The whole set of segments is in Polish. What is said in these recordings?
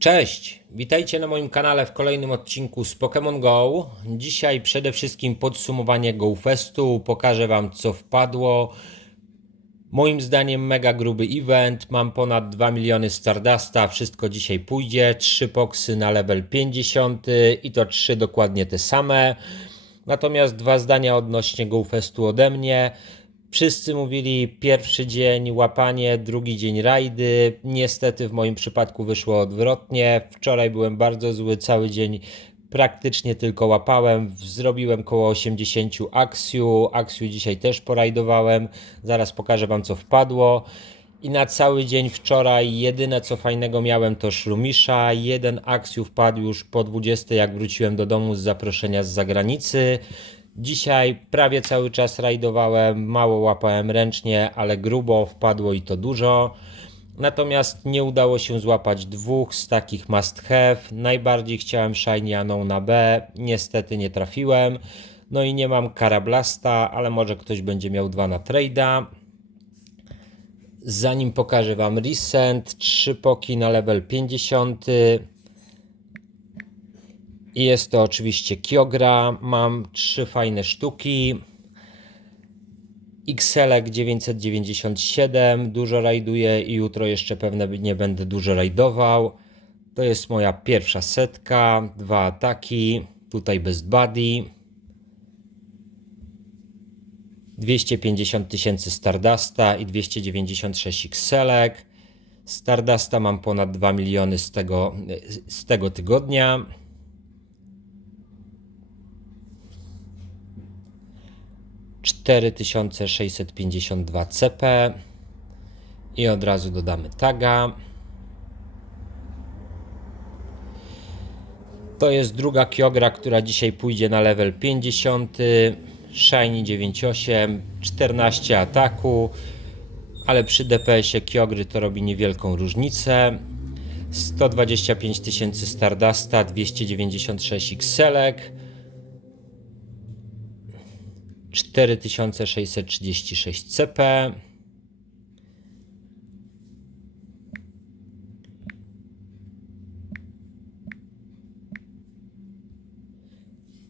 Cześć, witajcie na moim kanale w kolejnym odcinku z Pokémon Go. Dzisiaj przede wszystkim podsumowanie GoFestu, pokażę Wam co wpadło. Moim zdaniem mega gruby event, mam ponad 2 miliony Stardusta, wszystko dzisiaj pójdzie, 3 poksy na level 50 i to 3 dokładnie te same. Natomiast dwa zdania odnośnie GoFestu ode mnie. Wszyscy mówili pierwszy dzień łapanie, drugi dzień rajdy. Niestety w moim przypadku wyszło odwrotnie. Wczoraj byłem bardzo zły, cały dzień praktycznie tylko łapałem. Zrobiłem około 80 aksju. Aksju dzisiaj też porajdowałem. Zaraz pokażę Wam co wpadło. I na cały dzień wczoraj jedyne co fajnego miałem to szlumisza. Jeden aksju wpadł już po 20 jak wróciłem do domu z zaproszenia z zagranicy. Dzisiaj prawie cały czas rajdowałem, mało łapałem ręcznie, ale grubo wpadło i to dużo. Natomiast nie udało się złapać dwóch z takich must have. Najbardziej chciałem Shiny Aną na B, niestety nie trafiłem. No i nie mam Karablasta, ale może ktoś będzie miał dwa na trade'a. Zanim pokażę Wam recent, trzy poki na level 50. I jest to oczywiście Kiogra. Mam trzy fajne sztuki. XLek 997, dużo rajduję i jutro jeszcze pewnie nie będę dużo rajdował. To jest moja pierwsza setka, dwa ataki, tutaj Best Buddy. 250 tysięcy Stardusta i 296 XLek. Stardusta mam ponad 2 miliony z tego, z tego tygodnia. Cztery tysiące sześćset pięćdziesiąt dwa CP i od razu dodamy taga. To jest druga Kiogra, która dzisiaj pójdzie na level 50. Shiny 98, 14 ataku, ale przy DPS-ie Kiogry to robi niewielką różnicę. 125 tysięcy Stardusta, 296 XL-ek. 4636 CP.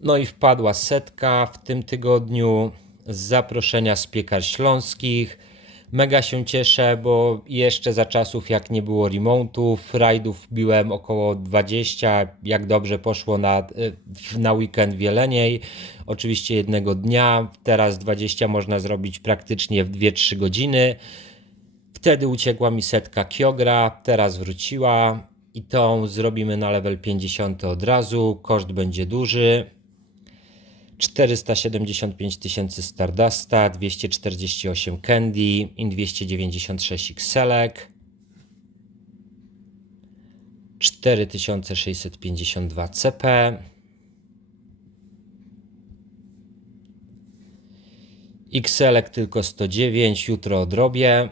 No i wpadła setka w tym tygodniu z zaproszenia z piekar śląskich. Mega się cieszę, bo jeszcze za czasów jak nie było remontów, rajdów biłem około 20, jak dobrze poszło na, na weekend wieleniej. Oczywiście jednego dnia, teraz 20 można zrobić praktycznie w 2-3 godziny. Wtedy uciekła mi setka Kiogra, teraz wróciła i tą zrobimy na level 50 od razu. Koszt będzie duży. 475 tysięcy Stardusta, 248 Candy i 296 Xelek. 4652 CP. Xelek tylko 109, jutro odrobię.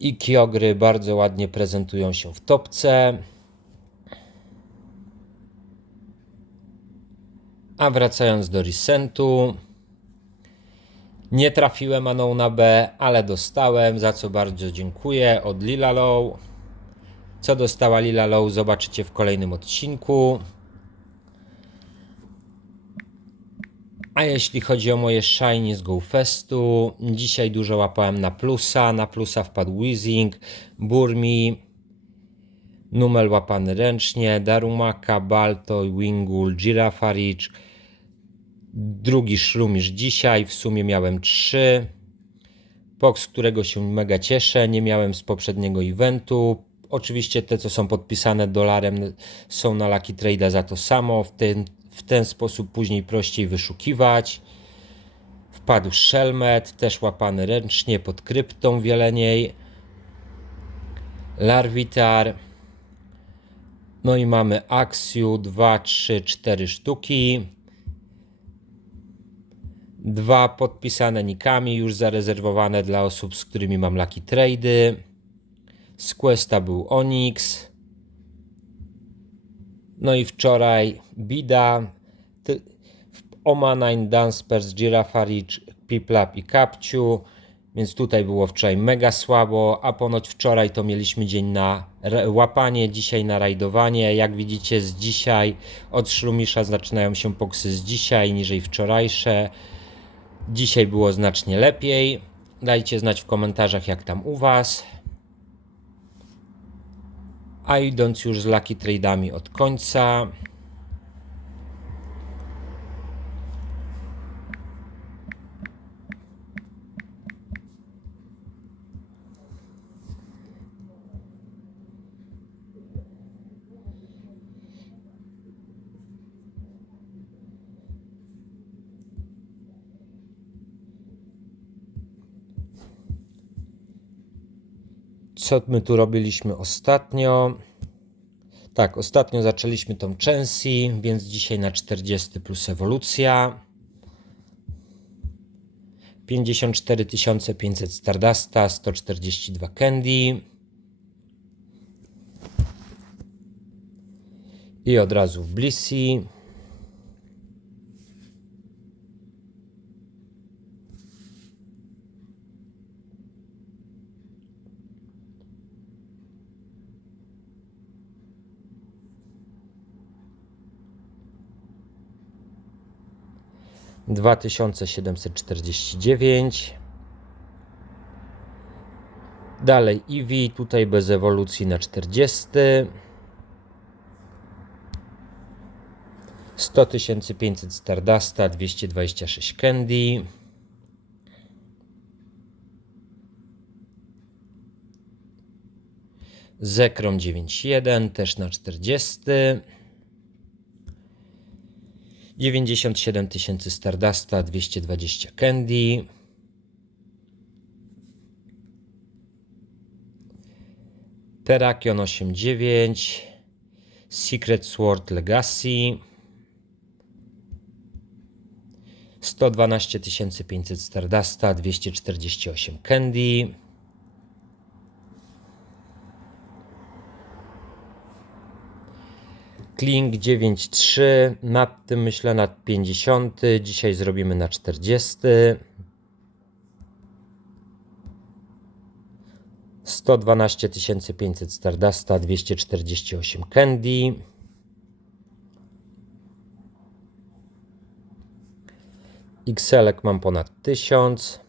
I Kiogry bardzo ładnie prezentują się w topce. A wracając do Resentu, nie trafiłem Aną na B, ale dostałem, za co bardzo dziękuję od Lila Low. Co dostała Lila Low zobaczycie w kolejnym odcinku. A jeśli chodzi o moje shiny z GoFestu, dzisiaj dużo łapałem na plusa. Na plusa wpadł Weezing, Burmi, Numel łapany ręcznie, Darumaka, Balto, Wingul, Girafaricz, drugi szlumisz dzisiaj, w sumie miałem trzy. Pok, z którego się mega cieszę, nie miałem z poprzedniego eventu. Oczywiście te, co są podpisane dolarem, są na Lucky Trade za to samo. W ten, w ten sposób później prościej wyszukiwać. Wpadł Shelmet, też łapany ręcznie pod kryptą wieleniej. Larvitar. No i mamy Axiu 2, 3, 4 sztuki. Dwa podpisane nikami, już zarezerwowane dla osób, z którymi mam lucky trady. Z Questa był Onyx. No i wczoraj Bida, Omanine, Danspers, Girafaricz, Piplap i Kapciu. Więc tutaj było wczoraj mega słabo, a ponoć wczoraj to mieliśmy dzień na łapanie, dzisiaj na rajdowanie. Jak widzicie z dzisiaj od szlumisza zaczynają się poksy z dzisiaj, niżej wczorajsze. Dzisiaj było znacznie lepiej. Dajcie znać w komentarzach jak tam u Was. A idąc już z Lucky Trade'ami od końca. co my tu robiliśmy ostatnio? Tak, ostatnio zaczęliśmy tą Chelsea, więc dzisiaj na 40 plus ewolucja. 54 500 Stardasta, 142 Candy. I od razu w Blissy. 2749. Dalej Eevee, tutaj bez ewolucji na 40. 100 500 Stardasta, 226 Candy. Zekrom 9.1 też na 40. 97 tysięcy Stardasta, 220 Candy. Terakion 8.9 Secret Sword Legacy 112 500 Stardasta, 248 Candy. Kling 9.3, nad tym myślę nad 50, dzisiaj zrobimy na 40. 112 500 Stardasta, 248 Candy. XL-ek mam ponad 1000.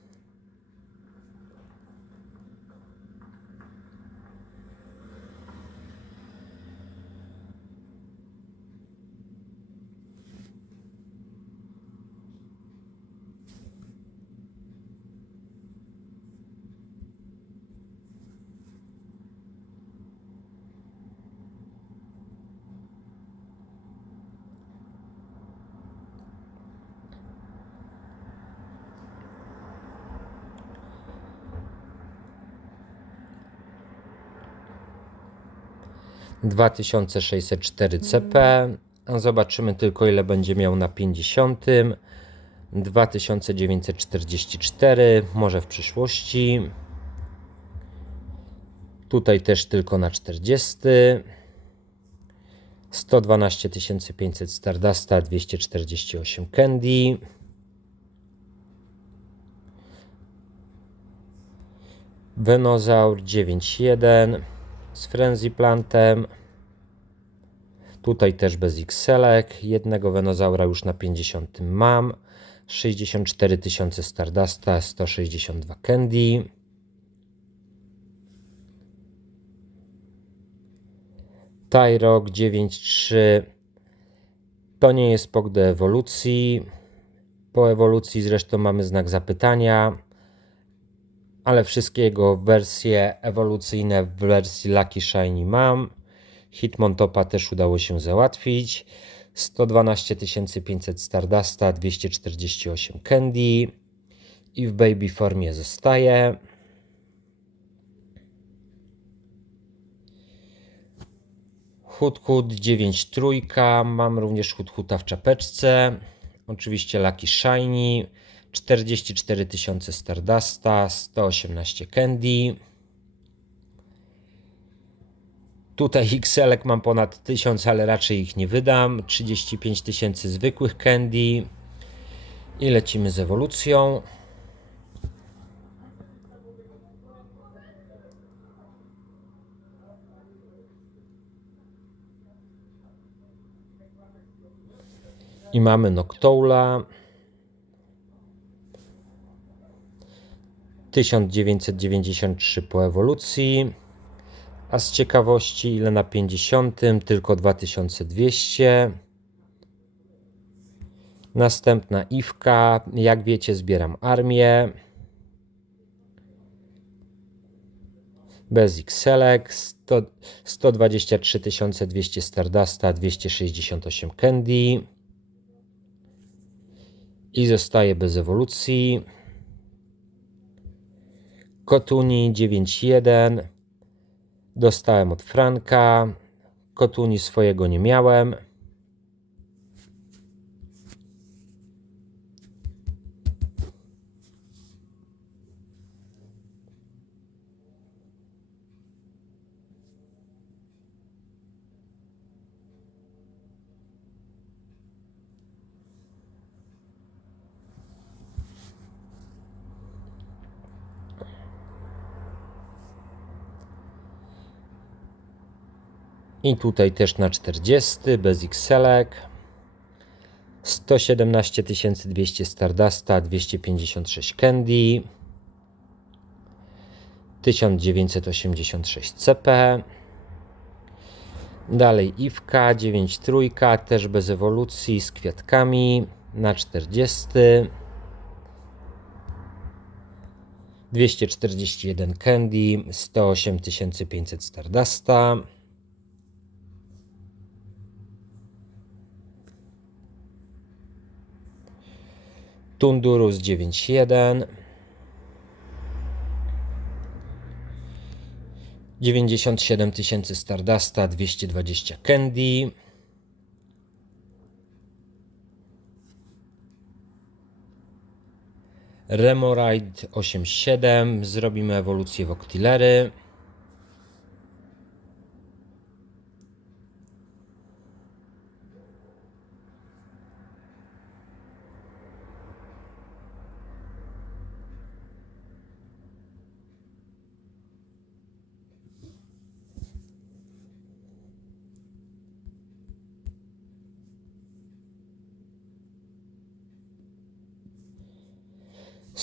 Dwa tysiące sześćset cztery CP. A Zobaczymy tylko ile będzie miał na 50. 2944, może w przyszłości. Tutaj też tylko na 40. 112 500 Stardasta, 248 Candy. Venozaur 9.1 z Frenzy Plantem. Tutaj też bez XL-ek. Jednego Venozaura już na 50 mam. 64 tysiące Stardasta, 162 Candy. Tyrok 9.3 to nie jest pok do ewolucji. Po ewolucji zresztą mamy znak zapytania, ale wszystkie jego wersje ewolucyjne w wersji Lucky Shiny mam. Hitmontopa też udało się załatwić. 112 500 Stardasta, 248 Candy i w baby formie zostaje. Hudhud 9 trójka, mam również Hudhuta w czapeczce, oczywiście Lucky Shiny, 44 tysiące Stardusta, 118 Candy. Tutaj xl mam ponad 1000, ale raczej ich nie wydam. 35 tysięcy zwykłych Candy. I lecimy z ewolucją. I mamy Noctoula. 1993 po ewolucji. A z ciekawości, ile na 50? Tylko 2200. Następna Iwka. Jak wiecie, zbieram armię. Bez Xelek. 100, 123 200 Stardasta, 268 Candy. I zostaje bez ewolucji. Kotuni 9.1. Dostałem od Franka. Kotuni swojego nie miałem. I tutaj też na 40 bez Xelek. 117 200 Stardasta, 256 Candy. 1986 CP. Dalej Iwka 9 trójka, też bez ewolucji z kwiatkami na 40. 241 Candy, 108 500 Stardasta. Tundurus 9.1 97 tysięcy Stardasta 220 Candy Remoride 8.7 Zrobimy ewolucję w Octillery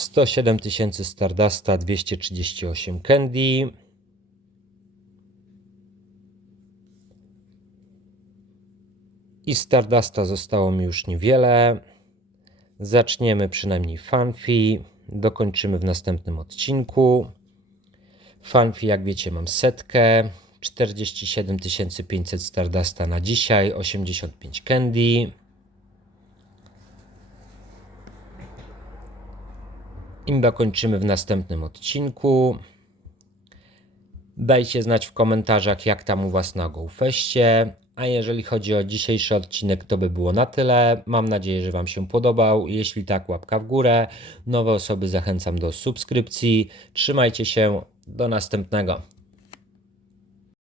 Sto siedem tysięcy Stardasta, dwieście trzydzieści osiem Candy. I Stardasta zostało mi już niewiele. Zaczniemy przynajmniej fanfi. Dokończymy w następnym odcinku. Fanfi, jak wiecie, mam setkę. 47 500 Stardasta na dzisiaj, 85 Candy. Imba kończymy w następnym odcinku. Dajcie znać w komentarzach, jak tam u Was na GoFeście. A jeżeli chodzi o dzisiejszy odcinek, to by było na tyle. Mam nadzieję, że Wam się podobał. Jeśli tak, łapka w górę. Nowe osoby zachęcam do subskrypcji. Trzymajcie się. Do następnego.